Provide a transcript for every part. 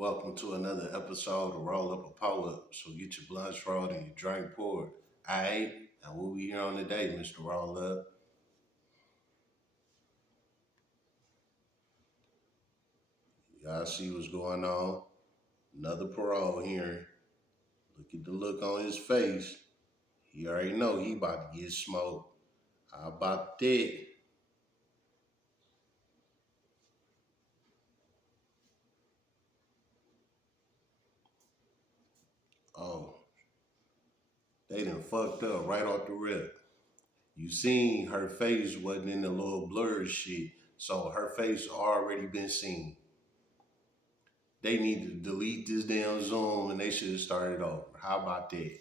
Welcome to another episode of Roll Up a Pour Up. So get your blunts rolled and your drink poured. Alright, and what we here on today, Mr. Roll Up? Y'all see what's going on? Another parole hearing. Look at the look on his face. He already know he about to get smoked. How about that? Oh, they done fucked up right off the rip. You seen her face wasn't in the little blurred shit, so her face already been seen. They need to delete this damn Zoom and they should have started over. How about that?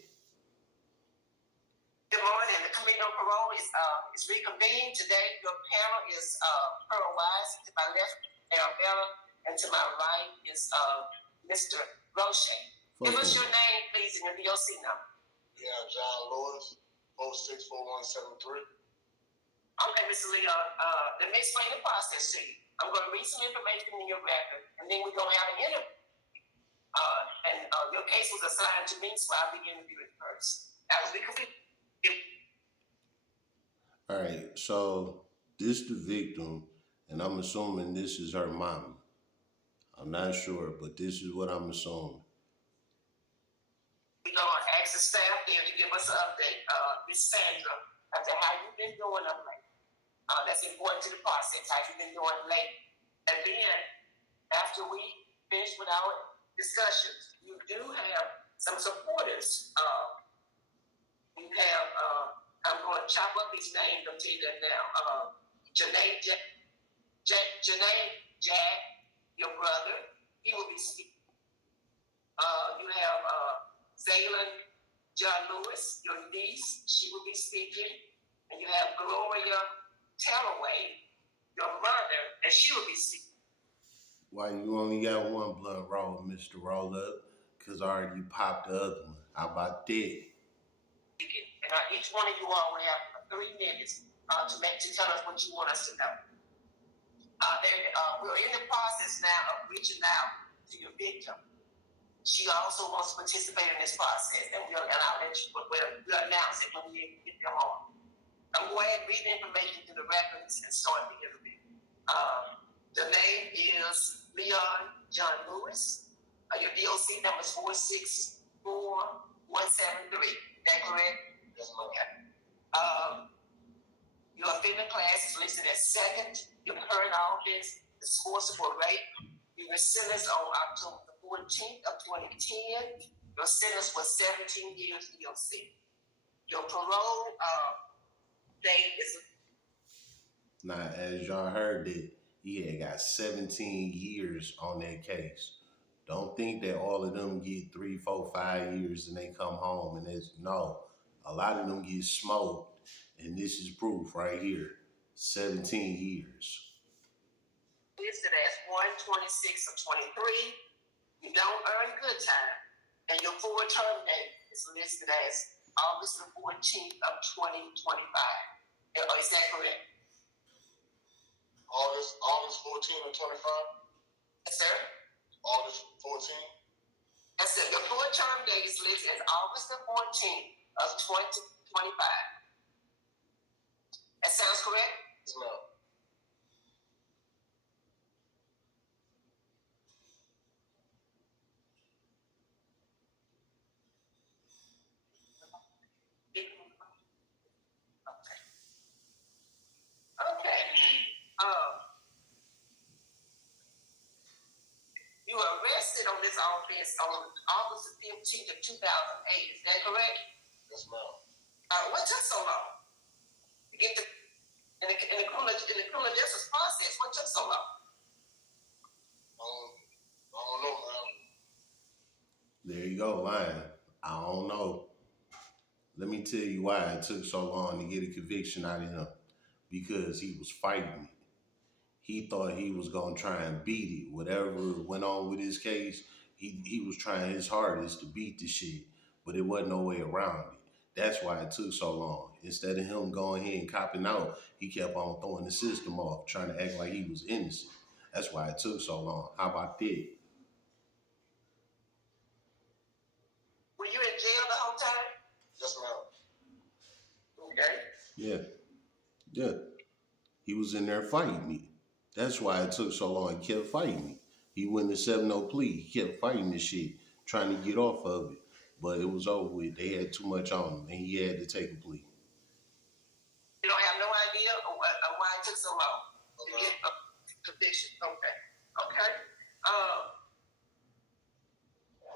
Good morning. The Committee on Parole is reconvened. Today, your panel is Pearl Wise. To my left, Arabella, and to my right is Mr. Roche. Give us your name, please, and your DOC number. Yeah, John Lewis, 064173. Okay, Mr. Leon, let me explain the process to you. I'm going to read some information in your record, and then we're going to have an interview. Your case was assigned to me, so I'll be interviewing first. That was complete. All right, so this the victim, and I'm assuming this is her mama. I'm not sure, but this is what I'm assuming. We're going to ask the staff there to give us an update. Miss Sandra, after how you've been doing of late. That's important to the process, how you've been doing late. And then, after we finish with our discussions, you do have some supporters. You have, I'm going to chop up these names, I'll tell you that now. Janae Jack, your brother, he will be speaking. You have Zaylin John Lewis, your niece, she will be speaking. And you have Gloria Talloway, your mother, and she will be speaking. Why you only got one blood roll, Mr. Roll Up? Because I already popped the other one. How about that? And each one of you all will have 3 minutes to tell us what you want us to know. We're in the process now of reaching out to your victim. She also wants to participate in this process, and I'll let you, we'll announce it when we get them on. I'm going to read the information through the records and start the interview. The name is Leon John Lewis. Your DOC number is 464173. Is that correct? Yes, ma'am. Okay. Your offender class is listed as second. You've heard all this. The score support rate. You were sentenced on October 14th of 2010. Your sentence was 17 years DOC. Your parole date is. Now, as y'all heard it, he had got 17 years on that case. Don't think that all of them get 3, 4, 5 years and they come home and it's no. A lot of them get smoked, and this is proof right here. 17 years. Listed as 126 of 23. You don't earn good time, and your full term date is listed as August the 14th of 2025. Is that correct? August 14 of 25? Yes, sir. August 14? Yes, sir. Your full term date is listed as August the 14th of 2025. That sounds correct? Yes, ma'am. Okay. You were arrested on this offense on August 15th of 2008. Is that correct? Yes, ma'am. What took so long to get in the criminal justice process? What took so long? I don't know, ma'am. There you go, lying. I don't know. Let me tell you why it took so long to get a conviction out of him. Because he was fighting it. He thought he was going to try and beat it. Whatever went on with his case, he was trying his hardest to beat the shit. But it wasn't no way around it. That's why it took so long. Instead of him going ahead and copping out, he kept on throwing the system off, trying to act like he was innocent. That's why it took so long. How about that? Were you in jail the whole time? Yes, ma'am. Okay. Yeah, yeah. He was in there fighting me. That's why it took so long. He kept fighting me. He wouldn't accept no plea. He kept fighting this shit, trying to get off of it. But it was over with. They had too much on him, and he had to take a plea. You don't have no idea why it took so long to get a conviction. Okay. Okay.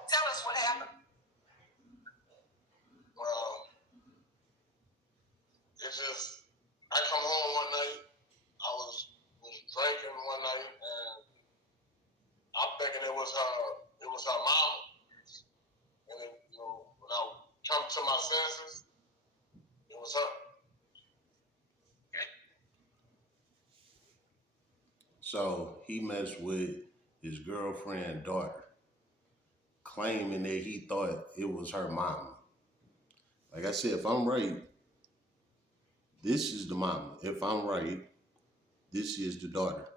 Tell us what happened. Well, it's just I come home one night. I was drinking one night, and I'm thinking it was her mom. And then, when I come to my senses, it was her. So he messed with his girlfriend's daughter, claiming that he thought it was her mama. Like I said, if I'm right, this is the mama. If I'm right, this is the daughter.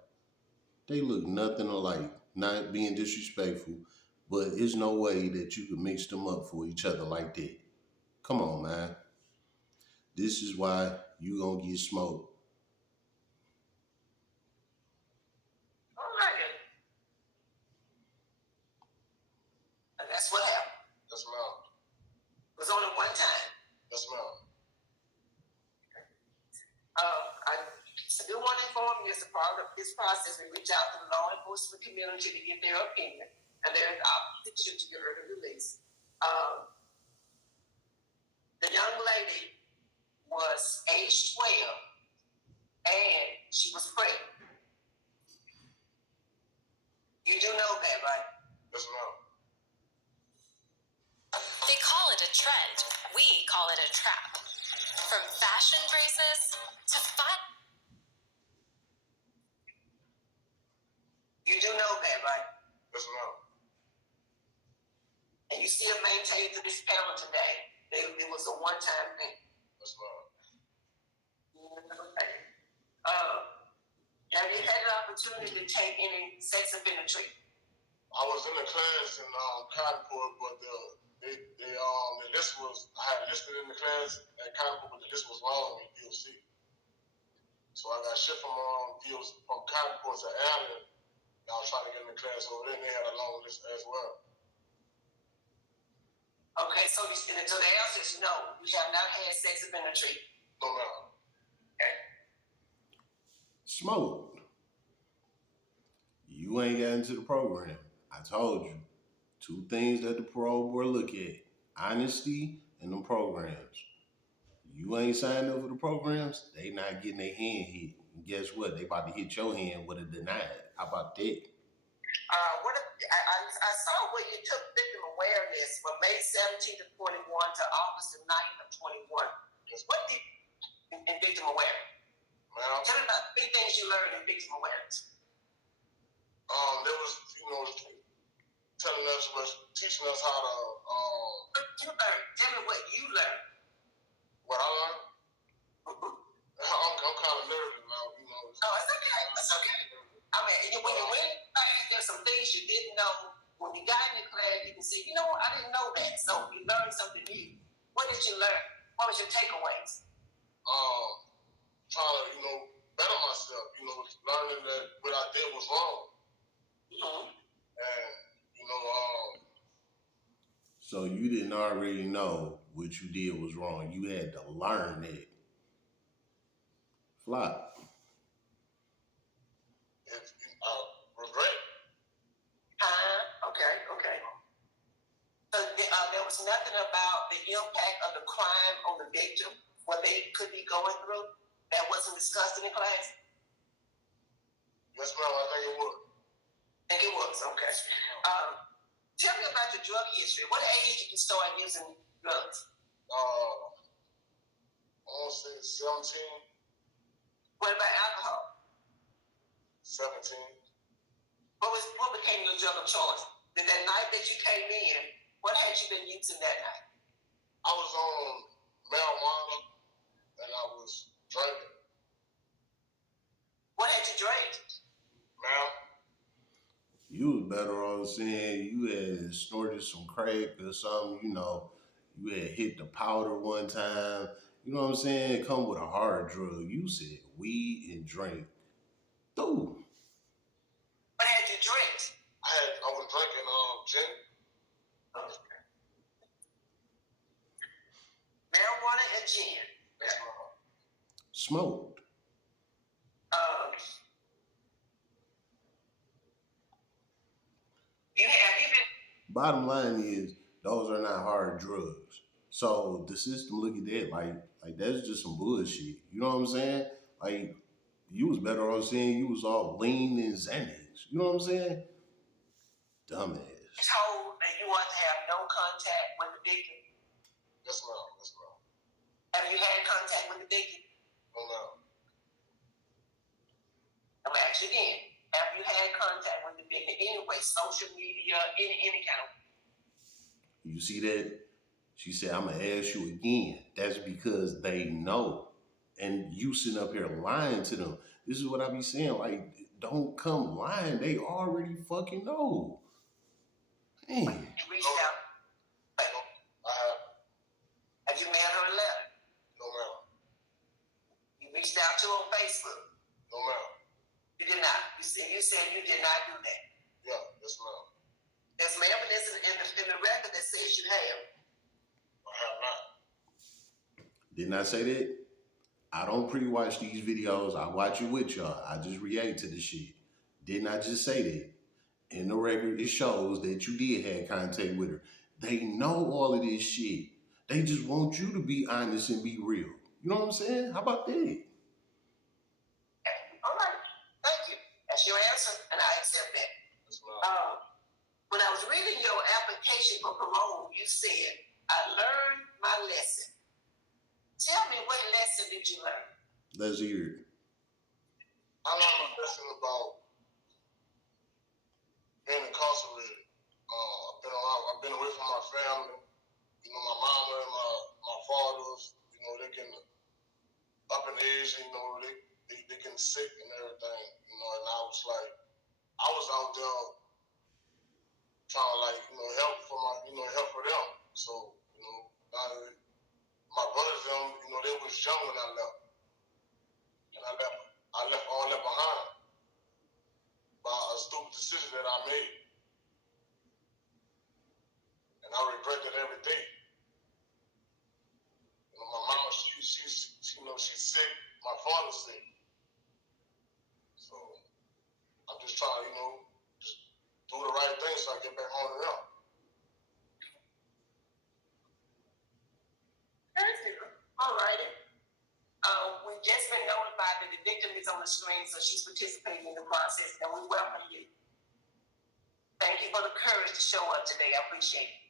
They look nothing alike, not being disrespectful, but there's no way that you could mix them up for each other like that. Come on, man. This is why you gonna get smoked. All right. And that's what happened. Yes, ma'am. It was only one time. Yes, ma'am. I do want to inform you as a part of this process, we reach out to the law enforcement community to get their opinion, and there is opposition to your early release. The young lady was age 12, and she was pregnant. You do know that, right? Yes, ma'am. They call it a trend. We call it a trap. From fashion braces to fun. You do know that, right? Yes, ma'am. And you still maintain to this panel today that it was a one-time thing. Yes, ma'am. Have you had an opportunity to take any sex offender treatment? I was in the class in Cottonport, but the list was I had listed in the class at Cottonport, but the list was wrong in DOC. So I got shipped from Cottonport to Allen. I was trying to get in the class over there, and they had a long list as well. Okay, so the answer is no. You have not had sex offender treatment. No, ma'am. Okay. Smoked. You ain't got into the program. I told you. Two things that the parole board look at. Honesty and them programs. You ain't signed up for the programs, they not getting their hand hit. And guess what? They about to hit your hand with a denied. How about that? I saw where you took victim awareness from May 17th of 21 to August the 9th of 21. What did in victim awareness? Ma'am. Tell me about 3 things you learned in victim awareness. There was, teaching us how to. Tell me what you learned. What I learned? I'm kind of nervous now, Oh, it's okay. It's okay. I mean, when you went in class, there's some things you didn't know. When you got in the class, you can say, I didn't know that. So you learned something new. What did you learn? What was your takeaways? Trying to, better myself, learning that what I did was wrong. Mm-hmm. And, So you didn't already know what you did was wrong. You had to learn it. Flop. Regret. Okay. So there was nothing about the impact of the crime on the victim, what they could be going through, that wasn't discussed in the class? Yes, ma'am, I think it would. I think it was, okay. Tell me about your drug history. What age did you start using drugs? I want to say 17. What about alcohol? 17. What became your drug of choice? Then that night that you came in, what had you been using that night? I was on marijuana and I was drinking. What had you drank? Ma'am? You was better off saying you had snorted some crack or something, you had hit the powder one time. You know what I'm saying? Come with a hard drug. You said weed and drink. Dude, What had you drink? I was drinking gin. Marijuana and gin. That's right. smoked. Um, you been Bottom line is, those are not hard drugs. So the system look at that like that's just some bullshit. You know what I'm saying? Like you was better off saying you was all lean and Xanax. You know what I'm saying? Dumbass. told that you want to have no contact with the victim? Yes, ma'am. Yes, ma'am. Have you had contact with the victim? No, ma'am. I'm gonna ask you again. Have you had contact with the victim anyway? Social media, any kind of. You see that? She said, I'm gonna ask you again. That's because they know. And you sitting up here lying to them. This is what I be saying. Like, don't come lying. They already fucking know. Man. You reached out. No, I have. Have you met her or left? No, ma'am. You reached out to her on Facebook. No, ma'am. You did not. You said you did not do that. Yeah, yes, ma'am. There's some evidence in the record that says you have. I have not. Didn't I say that? I don't pre-watch these videos. I watch it with y'all. I just react to the shit. Didn't I just say that? In the record, it shows that you did have contact with her. They know all of this shit. They just want you to be honest and be real. You know what I'm saying? How about that? All right. Thank you. That's your answer, and I accept that. Yes, ma'am. When I was reading your application for parole, you said, I learned my lesson. Tell me, what lesson did you learn? Let's hear it. I learned a lesson about being incarcerated. I've been away from my family. You know, my mama and my fathers, you know, they getting up in age, you know, they getting sick and everything, you know, and I was out there trying to help for them. So, you know, my brothers, them, you know, they was young when I left. And I left all that behind by a stupid decision that I made. And I regret that every day. You know, my mama, she's sick. My father's sick. So I'm just trying to, just do the right thing so I get back home to them. All righty. We've just been notified that the victim is on the screen, so she's participating in the process, and we welcome you. Thank you for the courage to show up today. I appreciate it.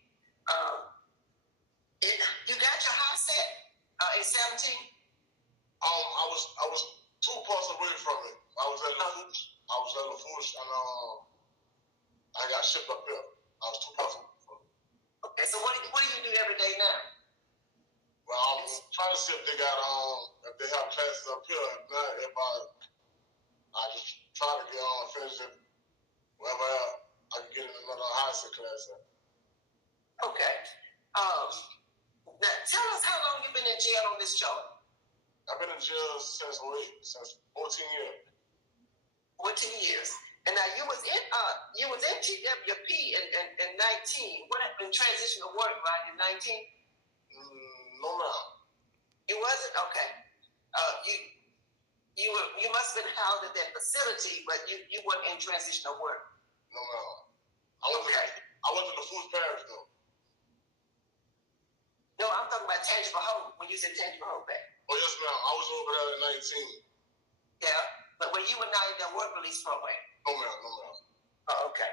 You got your hot set at 17? I was 2 parts away from it. I was at LaFouche, and I got shipped up here. I was 2 parts away from it. Okay, so what do you do every day now? Well, I'm trying to see if they have classes up here. If not, I just try to get on and finish it wherever I can get in another high school class at. Okay. Now tell us how long you've been in jail on this charge. I've been in jail since 14 years. 14 years. And now you was in TWP in 19. What happened? Transitional work, right? In 19? No, ma'am. You wasn't? Okay. You must have been housed at that facility, but you weren't in transitional work. No, ma'am. I went to the food parish though. No, I'm talking about tangible hope. When you said tangible hope back. Oh yes, ma'am. I was over there in 19. Yeah, but when you were not in the work release program. No, ma'am. No, ma'am. Oh, okay.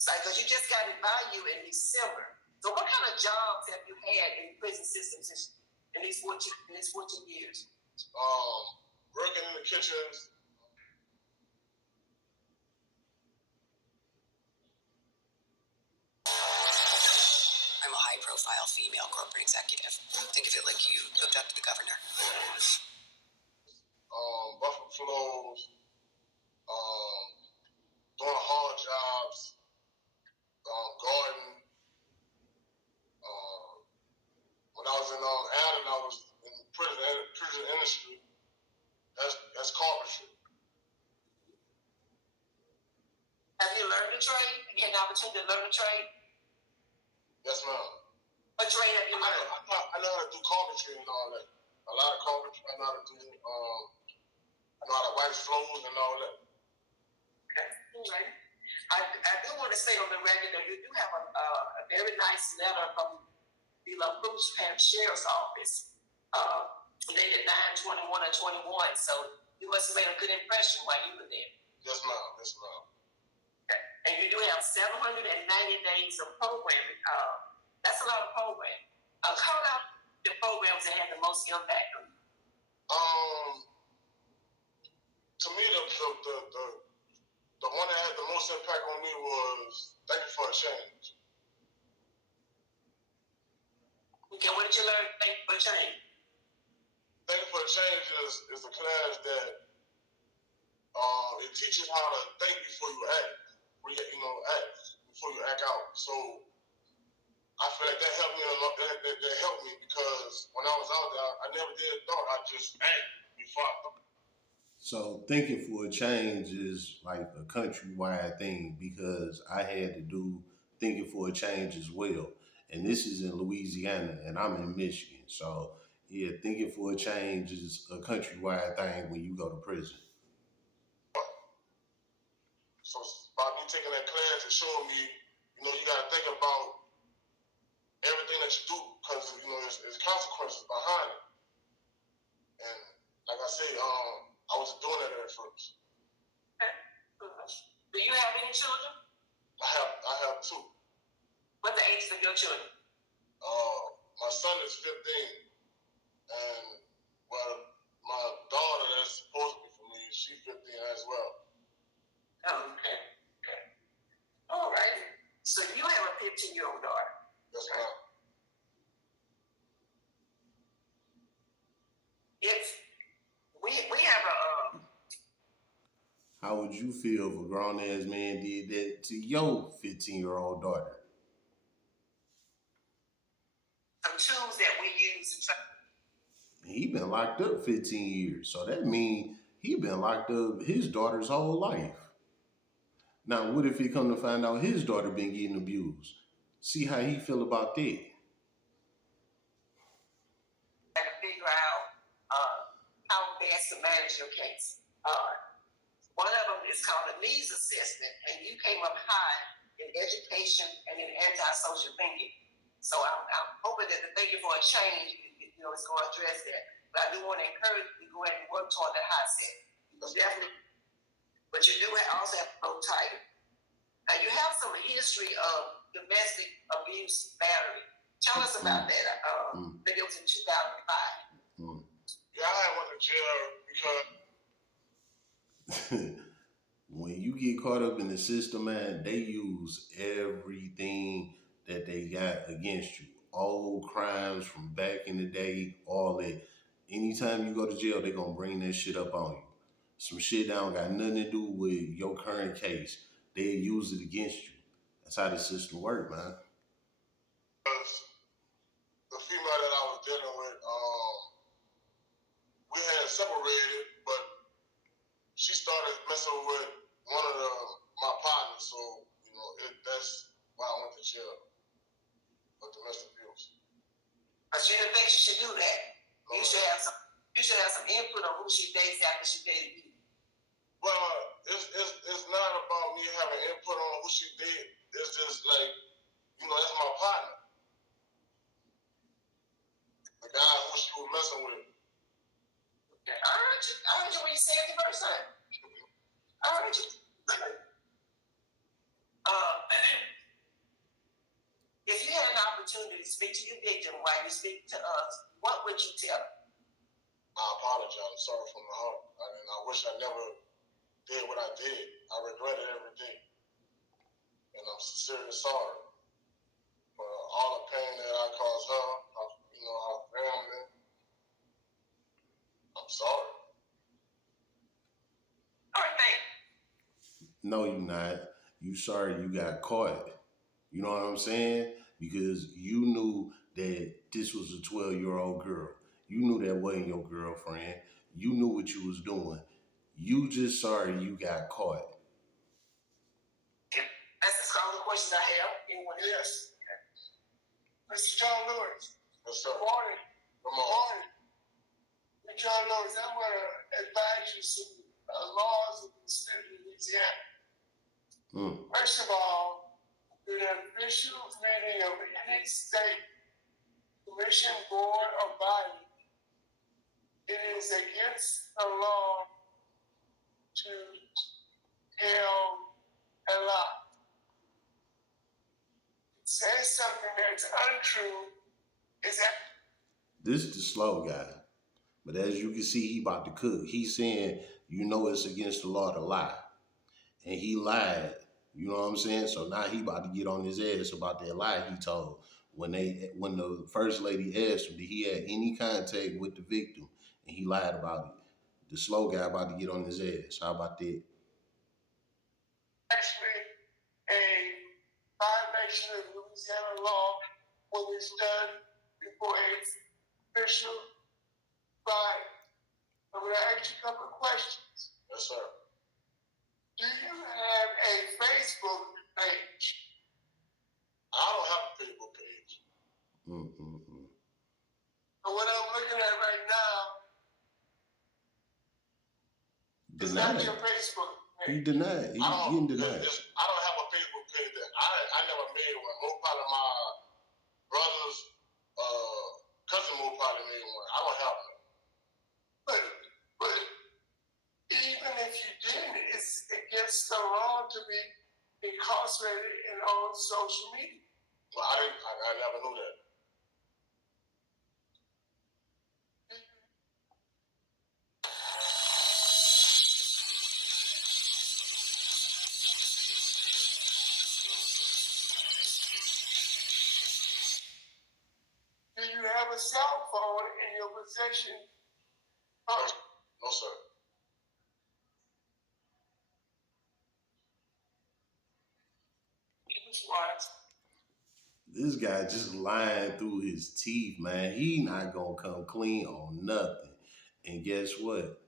Sorry, because you just got evaluated in December. So what kind of jobs have you had in the prison system in these 14 years? Working in the kitchens. I'm a high-profile female corporate executive. Think of it like you hooked up to the governor. Buffalo flows, doing hard jobs, garden. When I was in Allen, I was in prison industry. That's carpentry. Have you learned a trade? You get an opportunity to learn a trade? Yes, ma'am. What trade have you learned? I know how to do carpentry and all that. A lot of carpentry. I know how to do. I know how to wipe floors and all that. Okay. All right. I do want to say on the record that you do have a very nice letter from the La Cruz Sheriff's Office, dated 9/21 of 21. So you must have made a good impression while you were there. Yes, ma'am. Yes, ma'am. Okay. And you do have 790 days of programming. That's a lot of programming. Call out the programs that had the most impact on you. To me, the one that had the most impact on me was Thank You for a Change. Okay, what did you learn? Thank You for a Change. Thank You for a Change is a class that it teaches how to think before you act. Act before you act out. So I feel like that helped me a lot. That helped me because when I was out there, I never did thought. I just act before I thought. So thinking for a change is like a countrywide thing because I had to do thinking for a change as well. And this is in Louisiana and I'm in Michigan. So yeah, thinking for a change is a countrywide thing when you go to prison. So by me taking that class, it showed me, you got to think about everything that you do because, there's consequences behind it. And like I said, I was doing that at first. Okay. Do you have any children? I have two. What the ages of your children? My son is 15, and my daughter that's supposed to be for me, she's 15 as well. Oh, okay. All right. So you have a 15-year-old daughter. Yes, ma'am. If we have a How would you feel if a grown ass man did that to your 15-year-old daughter? some tools that we use to try. He been locked up 15 years. So that means he been locked up his daughter's whole life. Now, what if he come to find out his daughter been getting abused? See how he feel about that. To figure out how best to manage your case. One of them is called a needs assessment, and you came up high in education and in antisocial thinking. So I'm hoping that the Thank You for a Change, is going to address that. But I do want to encourage you to go ahead and work toward that high set. Definitely. But you do also have to go tighter. Now you have some history of domestic abuse battery. Tell us about that. I think it was in 2005. Yeah, I went to jail because when you get caught up in the system, man, they use everything that they got against you. Old crimes from back in the day, all that. Anytime you go to jail, they gonna bring that shit up on you. Some shit that don't got nothing to do with your current case. They use it against you. That's how the system work, man. the female that I was dealing with, we had separated, but she started messing with one of my partners, so that's why I went to jail for domestic abuse. But you didn't think she should do that. No. You should have some input on who she dates after she dated you. Well, it's not about me having input on who she did. It's just like, that's my partner. The guy who she was messing with. Okay. I heard you when you said it the first time. I heard you. If you had an opportunity to speak to your victim while you speak to us, what would you tell her? I apologize. I'm sorry from the heart. I wish I never did what I did. I regret it every day. And I'm sincerely sorry for all the pain that I caused her, our family. I'm sorry. All right, thank you. No, you not. You sorry you got caught. You know what I'm saying? Because you knew that this was a 12-year-old girl. You knew that wasn't your girlfriend. You knew what you was doing. You just sorry you got caught. That's all the questions I have. Anyone else? Yes. Mr. John Lewis. Yes, sir. Good morning. Good morning. Mr. John Lewis, I'm going to advise you some laws in the state of Louisiana. First of all, the official meeting of any state commission, board, or body, it is against the law to tell a lie. It says something that's untrue. Is that? This is the slow guy. But as you can see, he about to cook. He's saying, you know it's against the law to lie. And he lied. You know what I'm saying? So now he about to get on his ass about that lie he told. When the first lady asked him, did he have any contact with the victim? And he lied about it. The slow guy about to get on his ass. How about that? Actually, a violation of Louisiana law when it's done before a official body. I'm going to ask you a couple of questions. Yes, sir. Do you have a Facebook page? I don't have a Facebook page. But what I'm looking at right now is Denied. not your Facebook page. He denied. He's getting denied. I don't have a Facebook page. I never made one. Most part of my brother's cousin most probably made one. I don't have one. But even if you didn't, it's against the law to be incarcerated and on social media. Well, I never knew that. Do you have a cell phone in your possession? No, sir. This guy just lying through his teeth, man. He not gonna come clean on nothing. And guess what?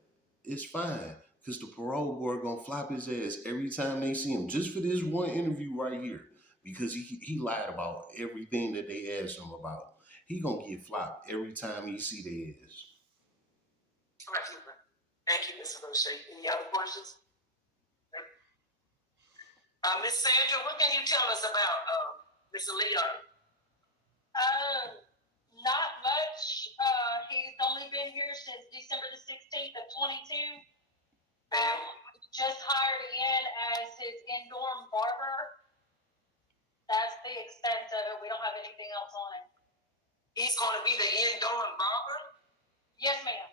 It's fine. Because the parole board gonna flop his ass every time they see him. Just for this one interview right here. Because he lied about everything that they asked him about. He gonna get flopped every time he see their ass. All right, super. Thank you, Mr. O'Shea. Any other questions? Miss Sandra, what can you tell us about Mr. Leon? Not much. He's only been here since December the 16th of 22. Just hired in as his in-dorm barber. That's the extent of it. We don't have anything else on him. He's going to be the in-dorm barber? Yes, ma'am.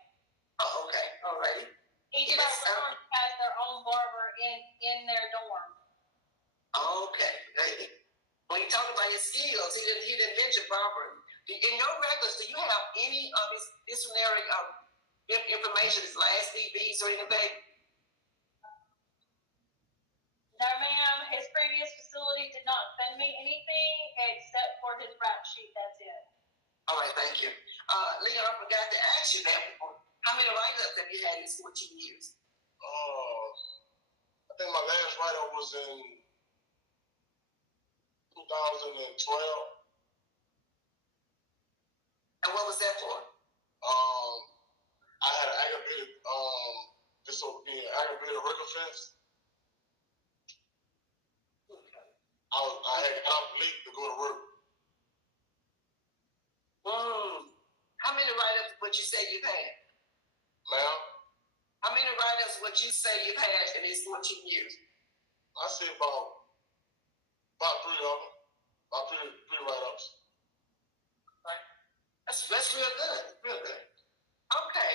Oh, okay. All righty. Each dorm has their own barber in their dorm. Okay. When you talk about his skills, he didn't mention barbering. In your records, do you have any of his disciplinary information, his last DBs or anything? No, ma'am. His previous facility did not send me anything except for his rap sheet. That's it. All right, thank you. Leon, I forgot to ask you that before. How many write-ups have you had in 14 years? I think my last write-up was in 2012. And what was that for? I had an aggravated work offense. Okay. I had got off late to go to work. How many write-ups would you say you've had? Ma'am? How many write-ups would you say you've had in these 14 years? I say about 3 of them. About three write-ups. Right. That's real good. Real good. Okay.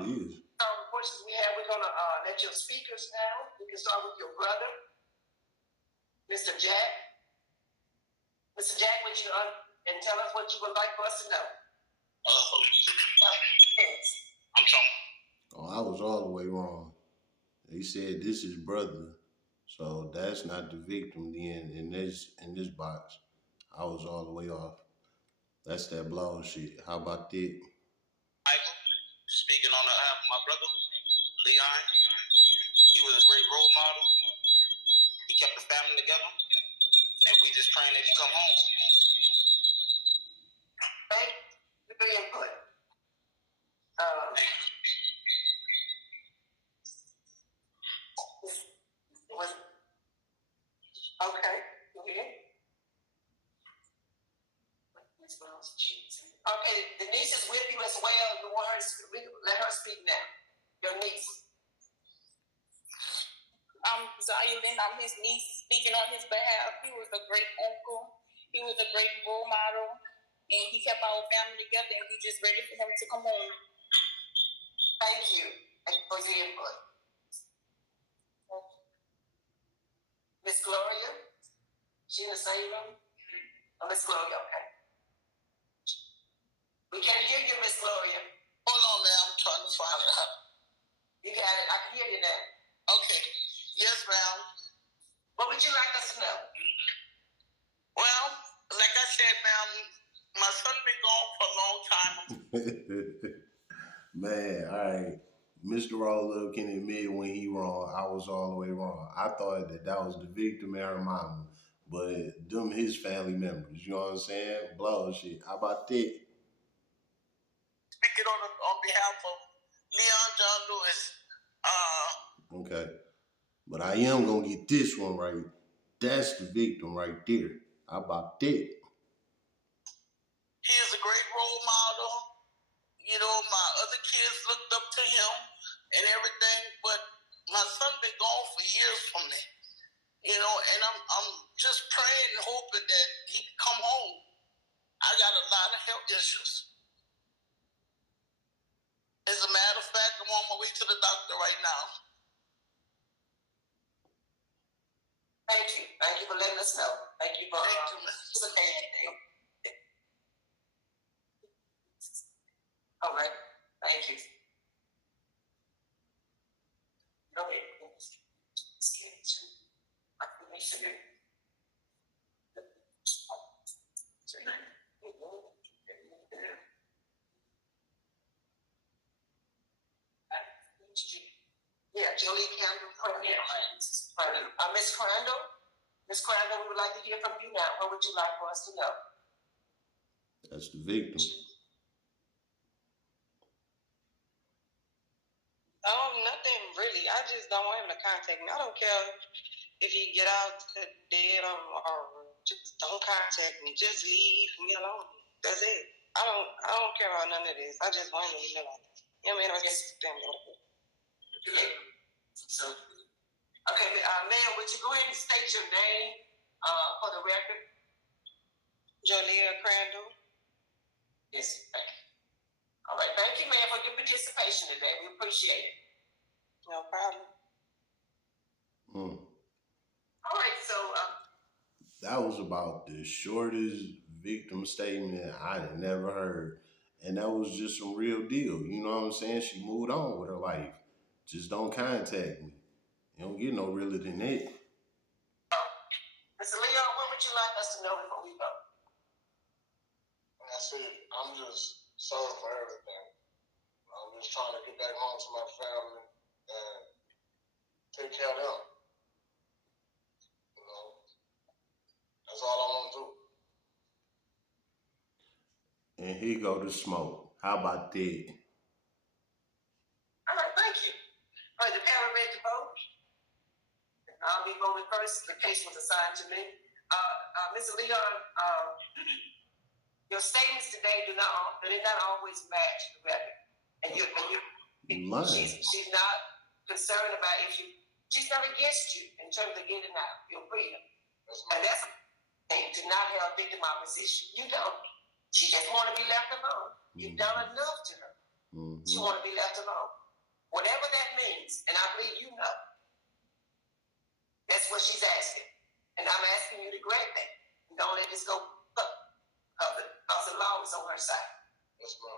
It is. Some of the questions we have, we're gonna let your speakers now. We can start with your brother, Mr. Jack. Mr. Jack, would you and tell us what you would like for us to know? I'm sorry. Oh, I was all the way wrong. They said this is brother. So that's not the victim then in this box. I was all the way off. That's that blow shit. How about that? Michael, speaking on behalf of my brother, Leon, he was a great role model. He kept the family together, and we just praying that he come home. Thank you for your input. Was okay. Go ahead. Okay, the niece is with you as well. You want her to let her speak now. Your niece. Zaya Lynn, I'm his niece, speaking on his behalf. He was a great uncle. He was a great role model, and he kept our family together, and we just ready for him to come home. Thank you for your input. Miss Gloria? She in the same room? Oh, Miss Gloria, okay. We can't hear you, Miss Gloria. Hold on, ma'am. I'm trying to find it out. You got it. I can hear you now. Okay. Yes, ma'am. What would you like us to know? Well, like I said, ma'am, my son been gone for a long time. Man, all right. Mr. Roll Up can admit when he wrong. I was all the way wrong. I thought that was the victim and her mama, but them his family members. You know what I'm saying? Blow shit. How about that? Speaking on behalf of Leon John Lewis, Okay. But I am gonna get this one right. That's the victim right there. How about that? he is a great role model. You know, my other kids looked up to him and everything, but my son been gone for years from me. You know, and I'm just praying and hoping that he can come home. I got a lot of health issues. As a matter of fact, I'm on my way to the doctor right now. Thank you. Thank you for letting us know. Thank you for all right. Thank you. Go ahead. Yeah, Julie Crandall. Miss Crandall? Miss Crandall, we would like to hear from you now. What would you like for us to know? That's the victim. Nothing really. I just don't want him to contact me. I don't care if he get out to dead or just don't contact me. Just leave me alone. That's it. I don't care about none of this. I just want him to leave me alone. You know what I mean? I guess family. So, okay, ma'am, would you go ahead and state your name for the record? Jolia Crandall. Yes, thank you. All right, thank you, ma'am, for your participation today. We appreciate it. No problem. All right, so that was about the shortest victim statement I'd never heard. And that was just some real deal. You know what I'm saying? She moved on with her life. Just don't contact me. You don't get no realer than that. Mr. Leon, what would you like us to know before we go? Like I said, I'm just sorry for everything. I'm just trying to get back home to my family and take care of them. You know, that's all I want to do. And here go the smoke. How about that? All right, thank you. All right, the panel ready to vote? I'll be voting first. The case was assigned to me. Mr. Leon, your statements today do not always match the record. And she's not concerned about she's not against you in terms of getting out your freedom. And that's a thing, to not have victim opposition. You don't. She just want to be left alone. You've done enough to her. She want to be left alone. Whatever that means, and I believe you know. That's what she's asking. And I'm asking you to grant that. Don't let this go up. Because the law is on her side.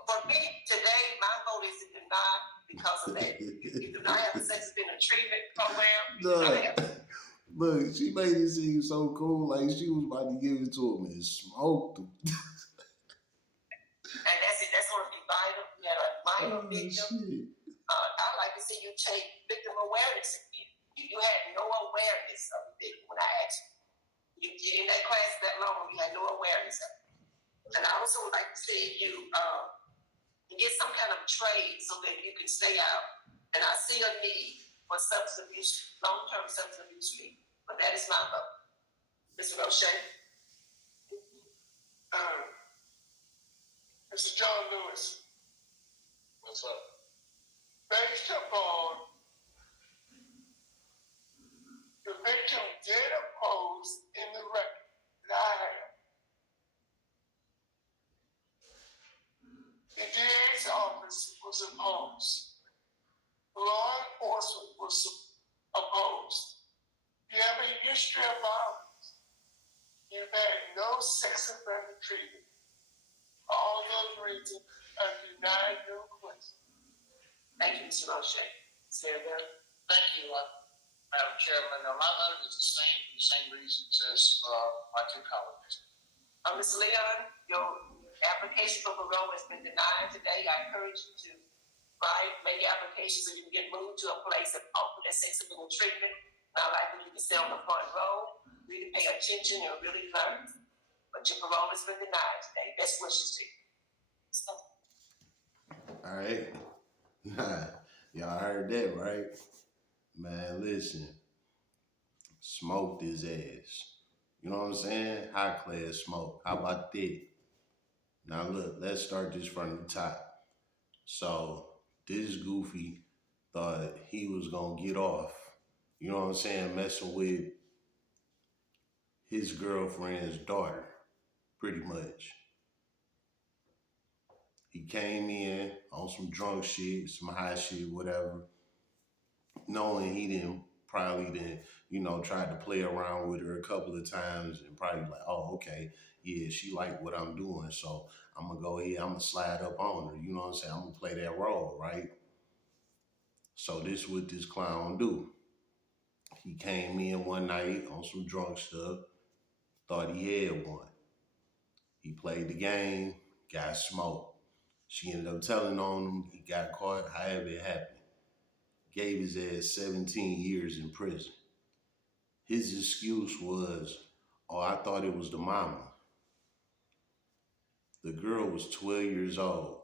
For me, today, my vote is to deny because of that. You do not have a sex offender treatment program. You do not have Look, she made it seem so cool, like she was about to give it to him and smoked him. And that's it. That's going to be vital. You had a minor Oh, victim. shit. I'd like to see you take victim awareness again. You had no awareness of the victim when I asked you. You in that class that long, you had no awareness of it. And I also would like to see you get some kind of trade so that you can stay out. And I see a need for substance abuse, long-term substance abuse treatment. But that is my vote. Mr. O'Shea? Mr. John Lewis. What's up? Based upon the victim did oppose in the record that I have. The DA's office was opposed. Law enforcement was opposed. You have a history of violence. You've had no sex offender treatment. For all those reasons, I deny your request. Thank you, Mr. O'Shea. Sarah? Thank you, Madam Chairman. My vote is the same for the same reasons as my two colleagues. Ms. Leon, your application for parole has been denied today. I encourage you to make applications so you can get moved to a place that offers that sensible treatment. Not likely you can stay on the front row, really pay attention and really learn. But your parole has been denied today. Best wishes to you. So, All right. Y'all heard that, right? Man, listen. Smoked his ass. You know what I'm saying? High class smoke. How about that? Now look, let's start this from the top. So this goofy thought he was gonna get off, you know what I'm saying, messing with his girlfriend's daughter, pretty much. He came in on some drunk shit, some high shit, whatever, knowing he didn't, tried to play around with her a couple of times and probably like, oh, okay, yeah, she like what I'm doing, so I'm gonna go ahead, I'm gonna slide up on her, you know what I'm saying? I'm gonna play that role, right? So this what this clown do. He came in one night on some drunk stuff, thought he had one. He played the game, got smoked. She ended up telling on him, he got caught, however it happened. Gave his ass 17 years in prison. His excuse was, oh, I thought it was the mama. The girl was 12 years old.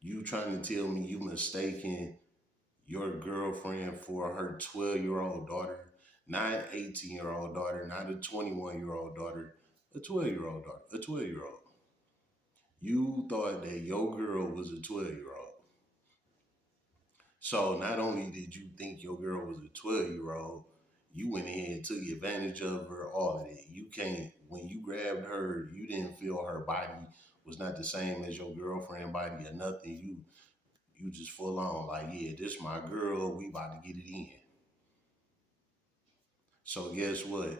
You trying to tell me you mistaken your girlfriend for her 12-year-old daughter? Not an 18-year-old daughter, not a 21-year-old daughter, a 12-year-old daughter, a 12-year-old. You thought that your girl was a 12-year-old. So not only did you think your girl was a 12-year-old, you went ahead and took advantage of her, all of it. You can't, when you grabbed her, you didn't feel her body was not the same as your girlfriend body or nothing. You just full on like, yeah, this my girl, we about to get it in. So guess what?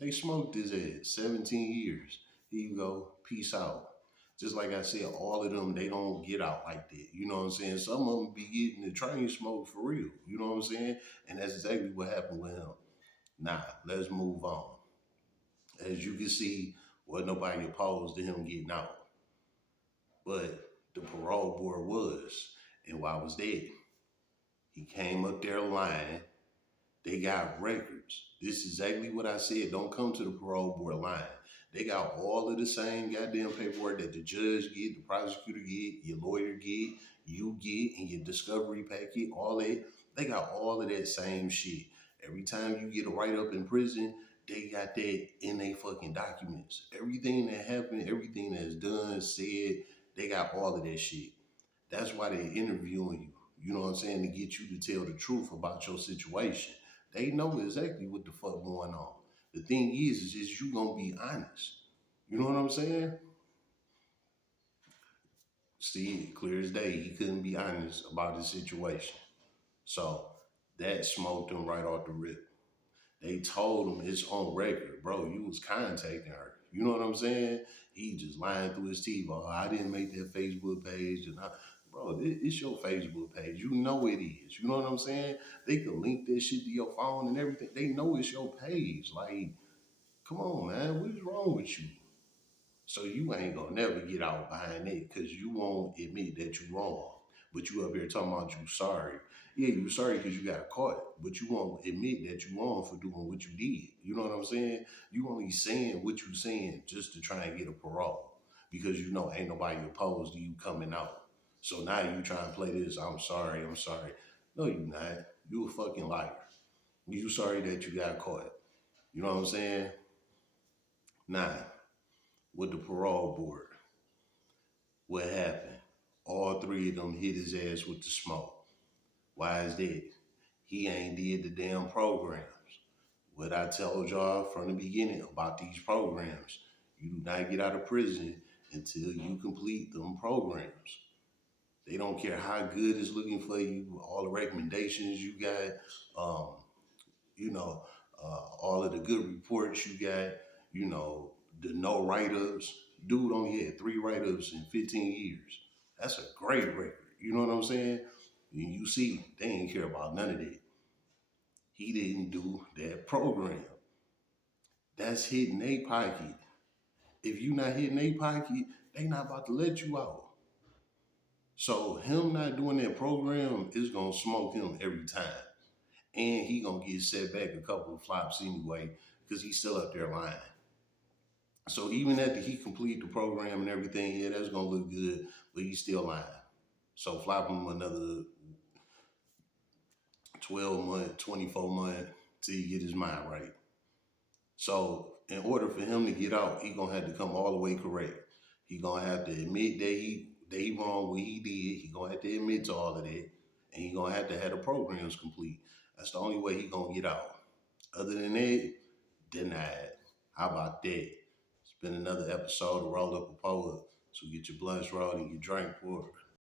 They smoked his ass 17 years. Here you go, peace out. Just like I said, all of them, they don't get out like that. You know what I'm saying? Some of them be getting the train smoke for real. You know what I'm saying? And that's exactly what happened with him. Nah, let's move on. As you can see, wasn't nobody opposed to him getting out. But the parole board was. And why was that? He came up there lying. They got records. This is exactly what I said. Don't come to the parole board lying. They got all of the same goddamn paperwork that the judge get, the prosecutor get, your lawyer get, you get, and your discovery packet, all that. They got all of that same shit. Every time you get a write-up in prison, they got that in their fucking documents. Everything that happened, everything that's done, said, they got all of that shit. That's why they're interviewing you. You know what I'm saying? To get you to tell the truth about your situation. They know exactly what the fuck going on. The thing is you gonna be honest. You know what I'm saying? See, clear as day, he couldn't be honest about his situation. So that smoked him right off the rip. They told him it's on record, bro. You was contacting her. You know what I'm saying? He just lying through his teeth. Oh, I didn't make that Facebook page, and Bro, it's your Facebook page. You know it is. You know what I'm saying? They can link that shit to your phone and everything. They know it's your page. Like, come on, man. What is wrong with you? So you ain't gonna never get out behind it because you won't admit that you wrong. But you up here talking about you sorry. Yeah, you sorry because you got caught, but you won't admit that you wrong for doing what you did. You know what I'm saying? You only saying what you saying just to try and get a parole because you know ain't nobody opposed to you coming out. So now you trying to play this, I'm sorry, I'm sorry. No, you not. You a fucking liar. You sorry that you got caught. You know what I'm saying? Nah, with the parole board. What happened? All three of them hit his ass with the smoke. Why is that? He ain't did the damn programs. What I told y'all from the beginning about these programs, you do not get out of prison until you complete them programs. They don't care how good it's looking for you, all the recommendations you got, um, you know, all of the good reports you got, you know, the no write-ups. Dude only had 3 write-ups in 15 years. That's a great record. You know what I'm saying? And you see, they ain't care about none of that. He didn't do that program. That's hitting a pocket. If you not hitting a pocket, they not about to let you out. So him not doing that program is gonna smoke him every time. And he gonna get set back a couple of flops anyway, because he's still up there lying. So even after he complete the program and everything, yeah, that's gonna look good, but he's still lying. So flop him another 12 month, 24 month till he get his mind right. So in order for him to get out, he gonna have to come all the way correct. He gonna have to admit that he wrong what he did. He gonna have to admit to all of that, and he gonna have to have the programs complete. That's the only way he gonna get out. Other than that, denied. How about that? It's been another episode of Roll Up a Poet. So get your blunts rolled and your drink poured.